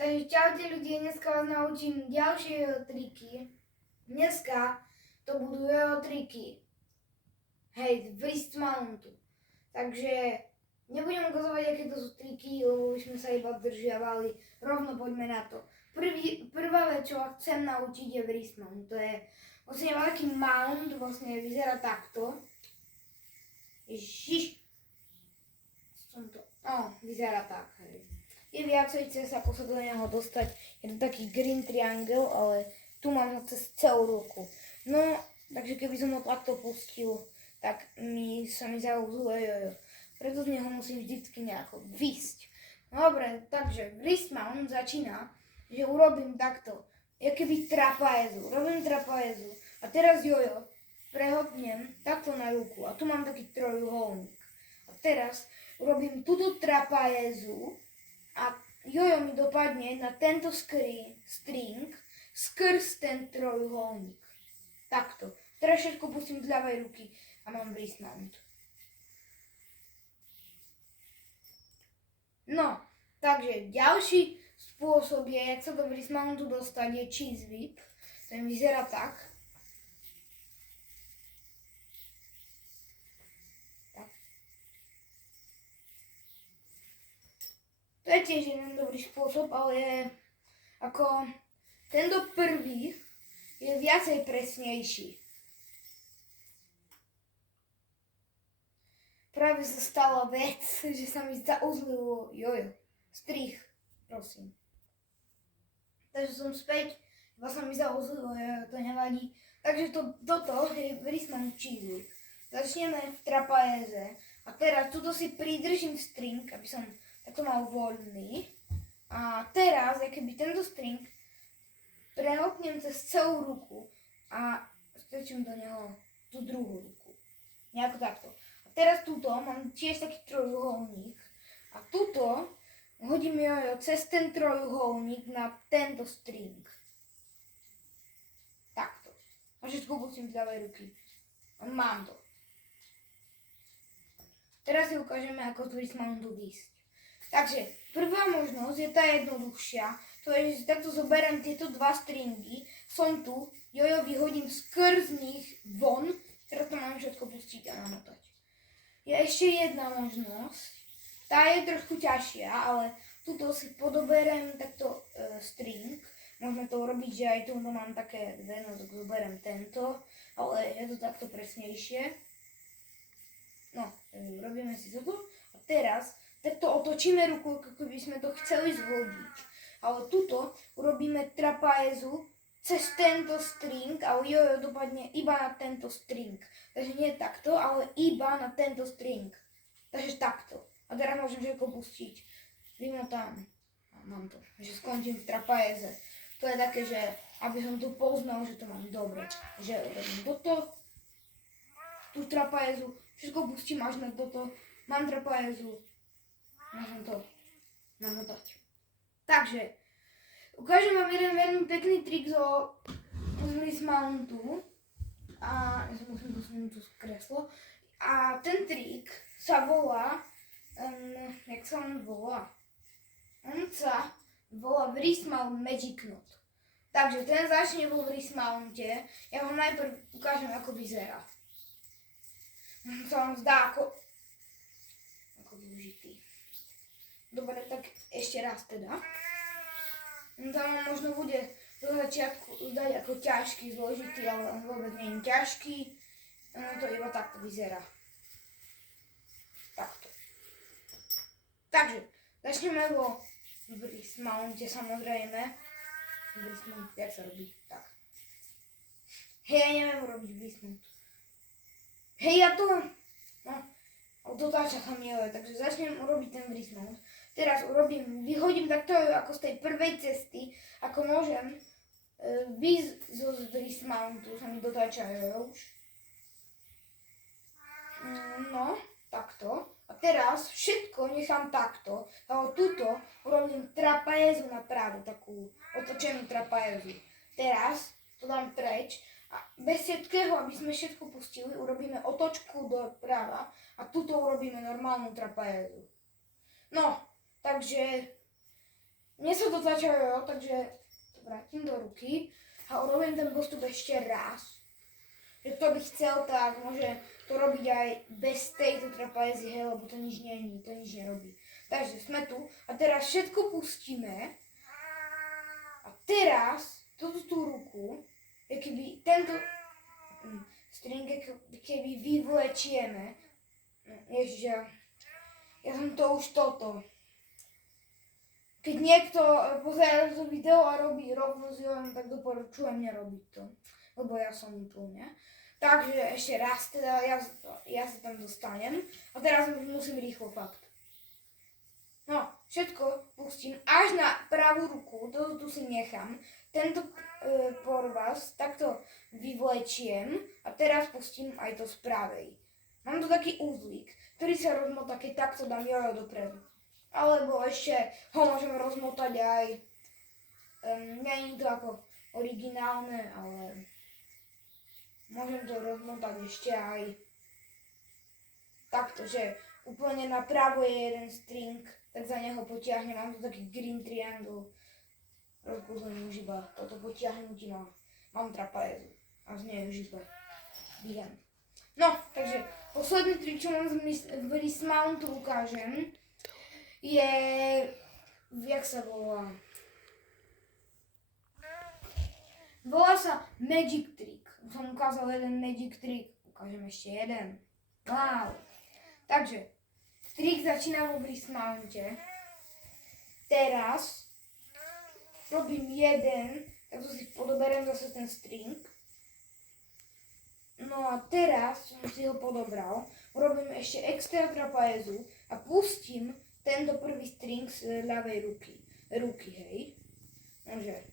Takže čaute ľudia, dneska vás naučím ďalšie triky. Dneska to budú jeho triky. Hej, wrist mountu. Takže nebudem ukazovať, aké to sú triky, lebo by sme sa iba zdržiavali. Rovno poďme na to. Prvá vec, čo vás chcem naučiť, je wrist mount. To je vlastne veľký mount, vlastne vyzerá takto. Ježiš. Vyzerá tak, hej. Je viacej cest, ako sa do neho dostať. Je to taký green triangle, ale tu mám ho cez celú ruku. No, takže keby som ho takto pustil, tak sa mi zauzuje jojo. Preto z neho musím vždycky nejako vysť. Dobre, takže wrist mount začína, že urobím takto. Ja keby trapézu. Robím trapézu. A teraz jojo prehodnem takto na ruku. A tu mám taký trojuholník. A teraz urobím túto trapézu. A jojo mi dopadne na tento string skrz ten trojuholník. Takto. Teraz všetko pustím z ľavej ruky a mám wrist mount. No, takže ďalší spôsob je, jak sa do wrist mountu dostať, je cheese whip. Ten vyzerá tak. To je tiež jeden dobrý spôsob, ale ako tento prvý je viacej presnejší. Práve sa stala vec, že sa mi zauzlilo jojo. Strih, prosím. Takže som späť, iba sa mi zauzlilo jojo, to nevadí. Takže toto je wrist mount cheese whip. Začneme v trapéze a teraz tuto si pridržím string, aby som takto mal voľný. A teraz, keby tento string prehopnem cez celú ruku a strčím do neho tú druhú ruku. Nejako takto. A teraz tuto mám tiež taký trojuholník a tuto hodím jojo cez ten trojuholník na tento string. Takto. A všetko pustím z ľavej ruky. A mám to. Teraz si ukážeme, ako z wrist mountu výsť. Takže prvá možnosť je tá jednoduchšia, to je, že si takto zoberiem tieto dva stringy, som tu, jojo vyhodím skrz nich von, teraz to mám všetko pustiť a namotať. Je ešte jedna možnosť, tá je trošku ťažšia, ale tuto si podoberiem takto string, môžeme to urobiť, že aj tu mám také dve, no tak zoberiem tento, ale je to takto presnejšie. No, robíme si toto a teraz takto otočíme ruku, ako by sme to chceli zhodiť. Ale tuto urobíme trapézu cez tento string a jojo dopadne iba na tento string. Takže nie takto, ale iba na tento string. Takže takto. A teraz môžem všetko pustiť. Vymotám. A mám to. Takže skončím v trapéze. To je také, že aby som tu poznal, že to mám dobre. Že robím toto, tú trapézu, všetko pustím až na toto. Mám trapézu. Môžem to namotať. Takže, ukážem vám jeden veľmi pekný trik z wrist mountu. A ja musím posunúť tu kreslo. A ten trik sa volá, jak sa on volá? On sa volá wrist mount magic knot. Takže ten začne vo wrist mounte. Ja vám najprv ukážem, ako vyzerá. Sa vám zdá ako využitý. Dobre, tak ešte raz teda. Tam možno bude do začiatku zdať ako ťažký, zložitý, ale on vôbec nie je ťažký. To iba takto vyzerá. Takto. Takže, začneme vo wrist mounte samozrejme. Wrist mount, jak sa robí? Tak. Hej, ja neviem robiť wrist mount. Hej, ja to... No. Dotáča sa mi jojo, takže začnem urobiť ten wrist mount. Teraz vyhodím takto ako z tej prvej cesty, ako môžem výjsť zo wrist mountu, sa mi dotáča jojo už. No, takto. A teraz všetko nechám takto, ale tuto urobím trapézu napravo, takú otočenú trapézu. Teraz to dám preč. A bez všetkého, aby sme všetko pustili, urobíme otočku doprava a tuto urobíme normálnu trapézu. No, takže mne sa to začalo, takže to vrátim do ruky a urobím ten postup ešte raz. Že kto by chcel, tak môže to robiť aj bez tejto trapézy, hej, lebo to nič není, to nič nerobí. Takže sme tu a teraz všetko pustíme a teraz túto tú ruku, keby tento string, keby vyvlečieme, ježiš, ja som to už toto. Keď niekto pozerá to video a robí rovno s Jojom, tak doporučujem nerobiť to, lebo ja som tu, ne? Takže ešte raz, teda ja sa tam dostanem a teraz musím rýchlo fakt. No, všetko pustím až na pravú ruku, to tu si nechám. Tento porvaz takto vyvlečiem a teraz pustím aj to z pravej. Mám tu taký úzlík, ktorý sa rozmotá, keď takto dám Jojo dopredu. Alebo ešte ho môžem rozmotať aj, nie je to ako originálne, ale môžem to rozmotať ešte aj takto, že úplne napravo je jeden string, tak za neho potiahnem, mám tu taký green triangle, rozkúzlený už iba toto potiahnutí mám trapézu a z nej už iba vyjem. No, takže posledný trik, čo mám v Dismountu ukážem, je, jak sa volá? Volá sa Magic Trick. Už som ukázal jeden Magic Trick, ukážem ešte jeden. Wow. Takže, trik začína vo Dismounte. Teraz robím jeden, tak si podoberiem zase ten string. No a teraz som si ho podobral, urobím ešte extra trapézu a pustím tento prvý string z ľavej ruky, hej. Takže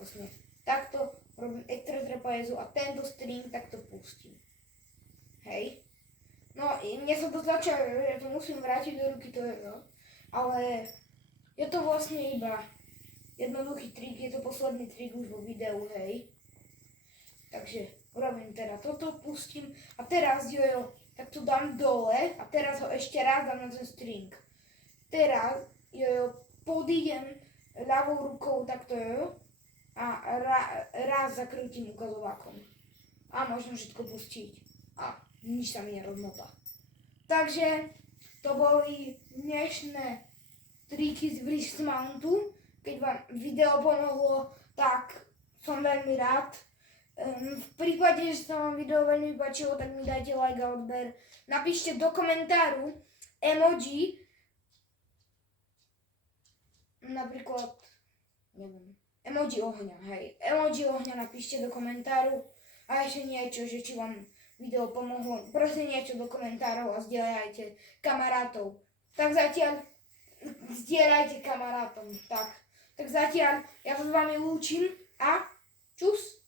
vlastne takto robím extra trapézu a tento string takto pustím. Hej. No, mne sa to začalo, že to musím vrátiť do ruky, to je to. Ale je to vlastne iba jednoduchý trik, je to posledný trik už vo videu, hej. Takže urobím teda toto, pustím a teraz Jojo takto dám dole a teraz ho ešte raz dám na ten string. Teraz podídem ľavou rukou takto a raz zakrútim ukazovákom. A môžem všetko pustiť. A nič sa mi nerozmotá. Takže to boli dnešné triky z Dismountu. Keď vám video pomohlo, tak som veľmi rád. V prípade, že sa vám video veľmi páčilo, tak mi dajte like a odber. Napíšte do komentáru emoji, napríklad, neviem, emoji ohňa, hej. Emoji ohňa napíšte do komentáru a ešte niečo, že či vám video pomohlo. Prosím niečo do komentárov a zdieľajte kamarátov. Tak zatiaľ zdieľajte kamarátom. Tak zatiaľ ja sa s vami lúčim a čus.